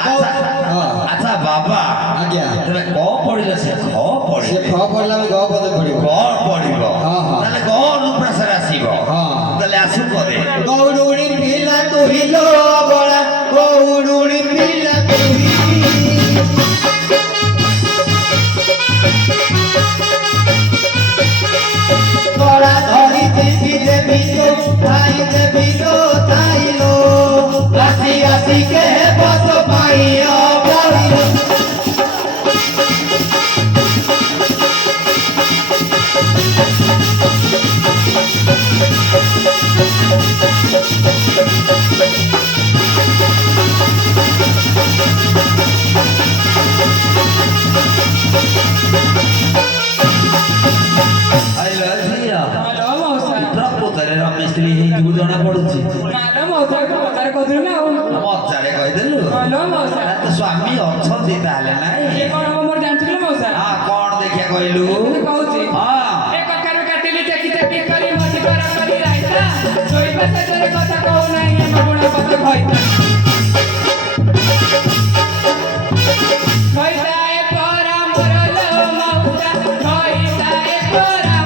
अच्छा बाबा आज्ञा तमे क पढिले से ख पढि से ख पढला में ग पद पढिबो ग पढिबो ताले ग अनुप्रासर आसीबो ताले आसु करे गौडुडी पिला तोहिलो बडा गौडुडी पिला तोहि बडा धरि देवी देवी तो थाइलो आसी आसी के बत पाइयो बडिलो मिस्त्री ही जना पड़ुछि मजारे कहिदेलु तो स्वामी अछंती ताले नाइ हां कोन देखिया कहलु हां एक ककर काटिली चकी चकी करी मजी करी राइता सोई पे तोरे कथा कहू नाही हम गुण पत खइता खइता ए परा मरलो मौसा खइता ए परा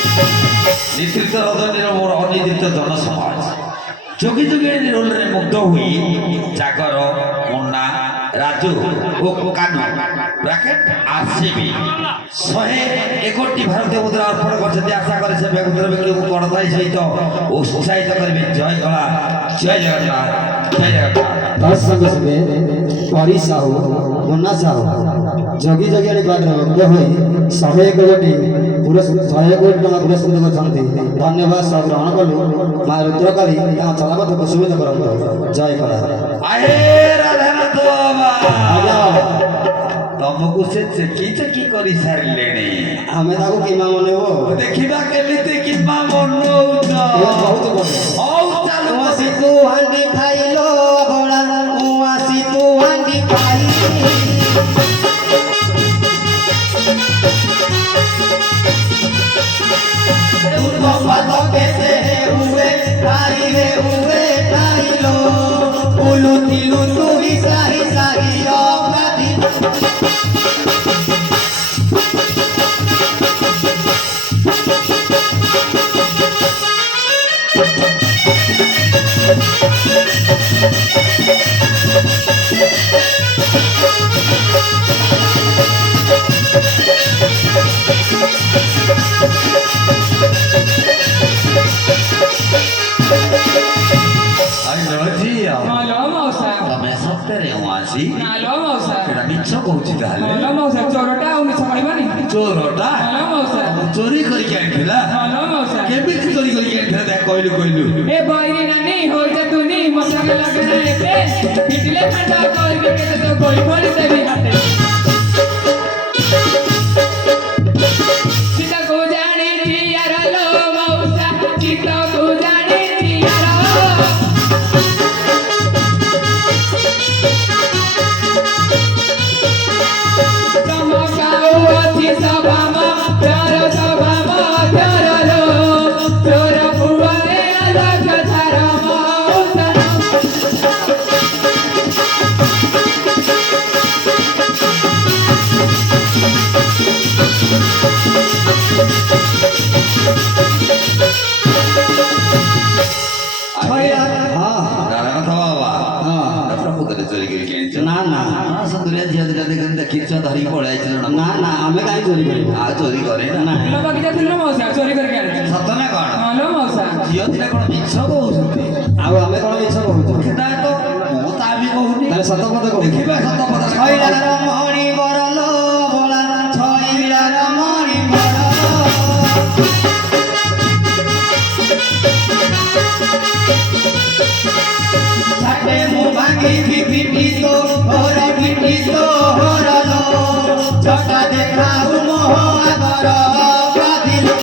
नेतृत्व रजनीर मोर अनिर्दिष्ट जनसमाज जोगी जोगिणी रोल रे मुग्ध हुई जागर मुन्ना राजू ओ कानू ब्रैकेट आरसीबी 161 भारतीय मुद्रा अर्पण करछथि आशा करे से बेगुद्र व्यक्ति को करथाई सहित उत्साहित करबे जय कला जय जगन्नाथ जय जगन्नाथ दस संग संगे परी साहू मुन्ना साहू जोगी जोगिणी बात मुग्ध होई 101 कोटी पुरस्कार 101 कोटी टका पुरस्कृत करछथि धन्यवाद सब ग्रहण कलु मा रुद्रकाली ता चलापथ को सुविधा करंतो जय कला आहे राधानाथ बाबा तुमको से चकी करी सारिलेनी हमें ताको किमा मनेबो देखिबा केमिति किमा मनौछ बहुत बड़ औ चालू आसी तू हांडी खाइलो बड़ा आसी तू हांडी खाई बाबा कहते हैं हुए खाइलो उलू तिलू तू ही साही साही अपराधी ମଉସା ଏଟା ମିଛ କହୁଛି ତାହେଲେ ଭଲ ମଉସା ଚୋରଟା ଆଉ ମିଛ କହିବନି ଚୋରଟା ଭଲ ମଉସା ଚୋରି କରିକି ଆଣିଥିଲା ଭଲ ମଉସା କେମିତି ଚୋରି କରିକି ଆଣିଥିଲା ତାହା କହିଲୁ କହିଲୁ ଏ ବଇରି ନାନୀ ହୋଇଯା ତୁନି ମଶା ଲଗଣା ଏତେ ପିଟିଲେ ଖଣ୍ଡ କରିବି କେତେ ତ ଗୋଳି ଫୋଳି ଦେବି ହାତେ ଚିତକୁ ଜାଣିଛି ୟାର ଲୋ ମଉସା ଚିତକୁ ଜାଣିଛି ୟାର ଚମକାଉ ଅଛି ସଭାମ ଚାର ସଭାମ ଚାର ଲୋ ଚୋର ପୁଅରେ ଆଲୋକ ଛାର ମଉସା ହଁ ଦାଦା କଥା ବାବା ହଁ ପ୍ରକୃତରେ ଚୋରି କରିକି ଆଣିଛ ନା ନା ସୁନ୍ଦରିଆ ଝିଅ ଦିଟା ଦେଖି ଦେଖିଛ ଧରିକି ପଳେଇ ଆଇছিল ନା ନା ନା ଆମେ କାହିଁ ଚୋରି କରିବୁ ଆଉ ଚୋରି করে না ନା ଫୁଲ ବଗିଚା ଥିଲ ମଉସା ଚୋରି କରିକି ଆଣିଛି ସତ ନା କଣ ଭଲ ମଉସା ଝିଅ ଦିଟା କଣ ମିଛ କହୁଛନ୍ତି ଆଉ ଆମେ କଣ ମିଛ କହୁଛୁ ସେଟା ତ ମୁଁ ତା ବି କହୁନି ତାହେଲେ ସତ କଥା କହୁଛୁ ଦେଖିବା ସତ କଥା ଛଇଲା